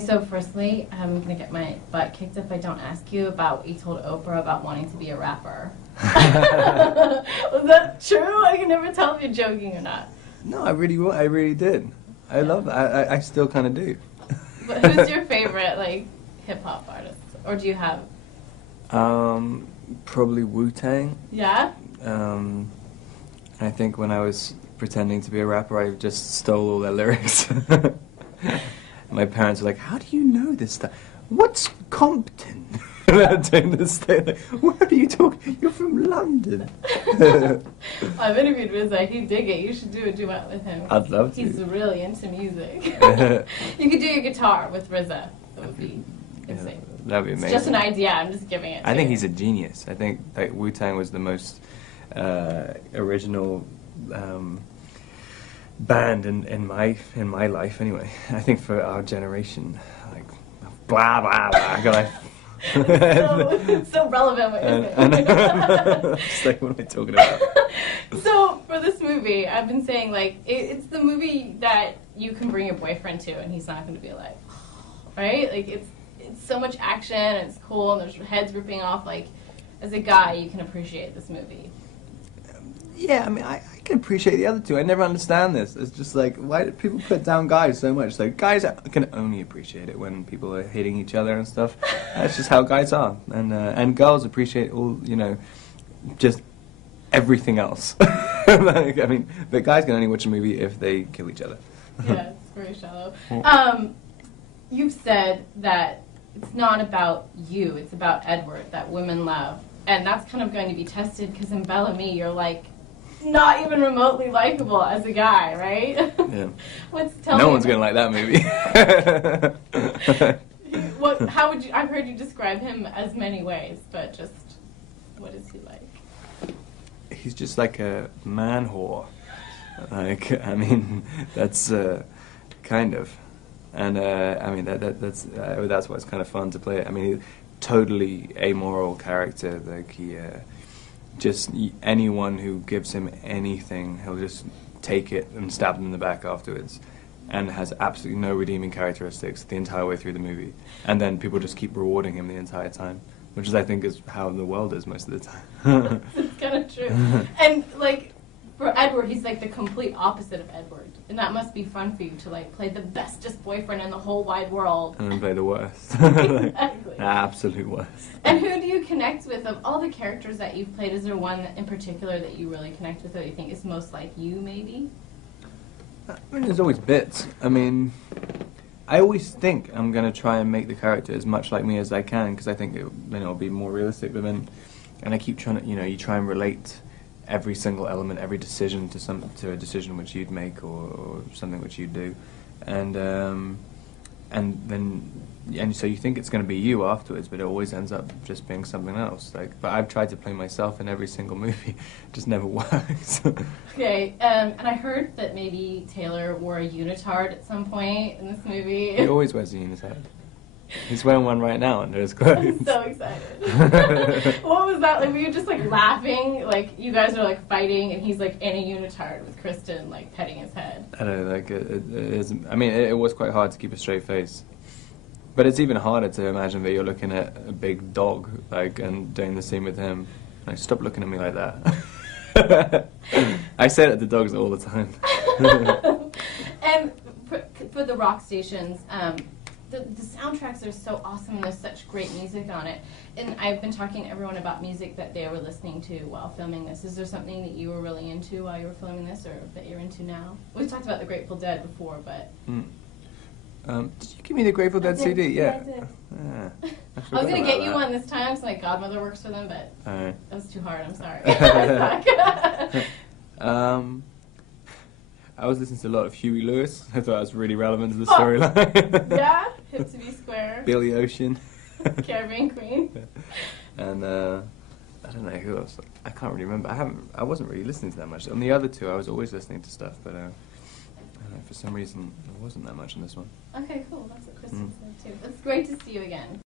So firstly, I'm going to get my butt kicked if I don't ask you about what you told Oprah about wanting to be a rapper. Was that true? I can never tell if you're joking or not. No, I really did. I love that. I still kind of do. But who's your favorite, like, hip-hop artist? Or do you have? Probably Wu-Tang. Yeah? I think when I was pretending to be a rapper, I just stole all their lyrics. My parents were like, "How do you know this stuff? What's Compton?" Doing this thing, like, "Where are you talking? You're from London." I've interviewed RZA. He'd dig it. You should do a duet with him. I'd love to. He's really into music. You could do your guitar with RZA. That would be insane. Yeah, that'd be amazing. It's just an idea. I'm just giving it to I think you. he's a genius. I think like Wu-Tang was the most original band in my life anyway. I think for our generation, like blah blah blah. It's so relevant what you're saying. Just like, what am I talking about? So for this movie, I've been saying like it's the movie that you can bring your boyfriend to, and he's not going to be like, right? Like it's so much action, and it's cool, and there's heads ripping off. Like as a guy, you can appreciate this movie. Yeah, I mean, I can appreciate the other two. I never understand this. It's just like, why do people put down guys so much? Like, guys can only appreciate it when people are hitting each other and stuff. That's just how guys are. And girls appreciate all, you know, just everything else. Like, I mean, the guys can only watch a movie if they kill each other. Yeah, it's very shallow. You've said that it's not about you, it's about Edward, that women love. And that's kind of going to be tested because in Bellamy, you're like, not even remotely likable as a guy, right? Yeah. No one's gonna like that movie. How would you? I've heard you describe him as many ways, but just what is he like? He's just like a man whore. Like, I mean, that's kind of, and I mean that's why it's kind of fun to play it. I mean, totally amoral character. Like he. Just anyone who gives him anything, he'll just take it and stab them in the back afterwards, and has absolutely no redeeming characteristics the entire way through the movie. And then people just keep rewarding him the entire time, which is, I think, is how the world is most of the time. It's kind of true. And like for Edward, he's like the complete opposite of Edward, and that must be fun for you to like play the bestest boyfriend in the whole wide world. And then play the worst. Exactly. Absolute worst. And who do you connect with of all the characters that you've played? Is there one in particular that you really connect with, or you think is most like you, maybe? I mean, there's always bits. I mean, I always think I'm going to try and make the character as much like me as I can, because I think it'll be more realistic. But then, and I keep trying to, you try and relate every single element, every decision to a decision which you'd make or something which you'd do, and so you think it's going to be you afterwards, but it always ends up just being something else. Like, but I've tried to play myself in every single movie, it just never works. Okay, and I heard that maybe Taylor wore a unitard at some point in this movie. He always wears a unitard. He's wearing one right now under his clothes. I'm so excited. What was that like? Were you just like laughing? Like you guys are like fighting, and he's like in a unitard with Kristen like petting his head. I don't know, like it is. I mean, it was quite hard to keep a straight face, but it's even harder to imagine that you're looking at a big dog, like, and doing the scene with him. Like, stop looking at me like that. I say it to dogs all the time. And for the rock stations. The soundtracks are so awesome, and there's such great music on it. And I've been talking to everyone about music that they were listening to while filming this. Is there something that you were really into while you were filming this, or that you're into now? We've talked about the Grateful Dead before, but... Did you give me the Grateful Dead CD? Yeah. I did. I was going to get you one this time, so my godmother works for them, but that was too hard, I'm sorry. I was listening to a lot of Huey Lewis. I thought it was really relevant to the storyline. Yeah? Hip to be square. Billy Ocean. Caribbean Queen. And I don't know who else. I can't really remember. I wasn't really listening to that much. On the other two, I was always listening to stuff, but I don't know, for some reason, there wasn't that much in this one. Okay, cool. That's what Kristen said too. It's great to see you again.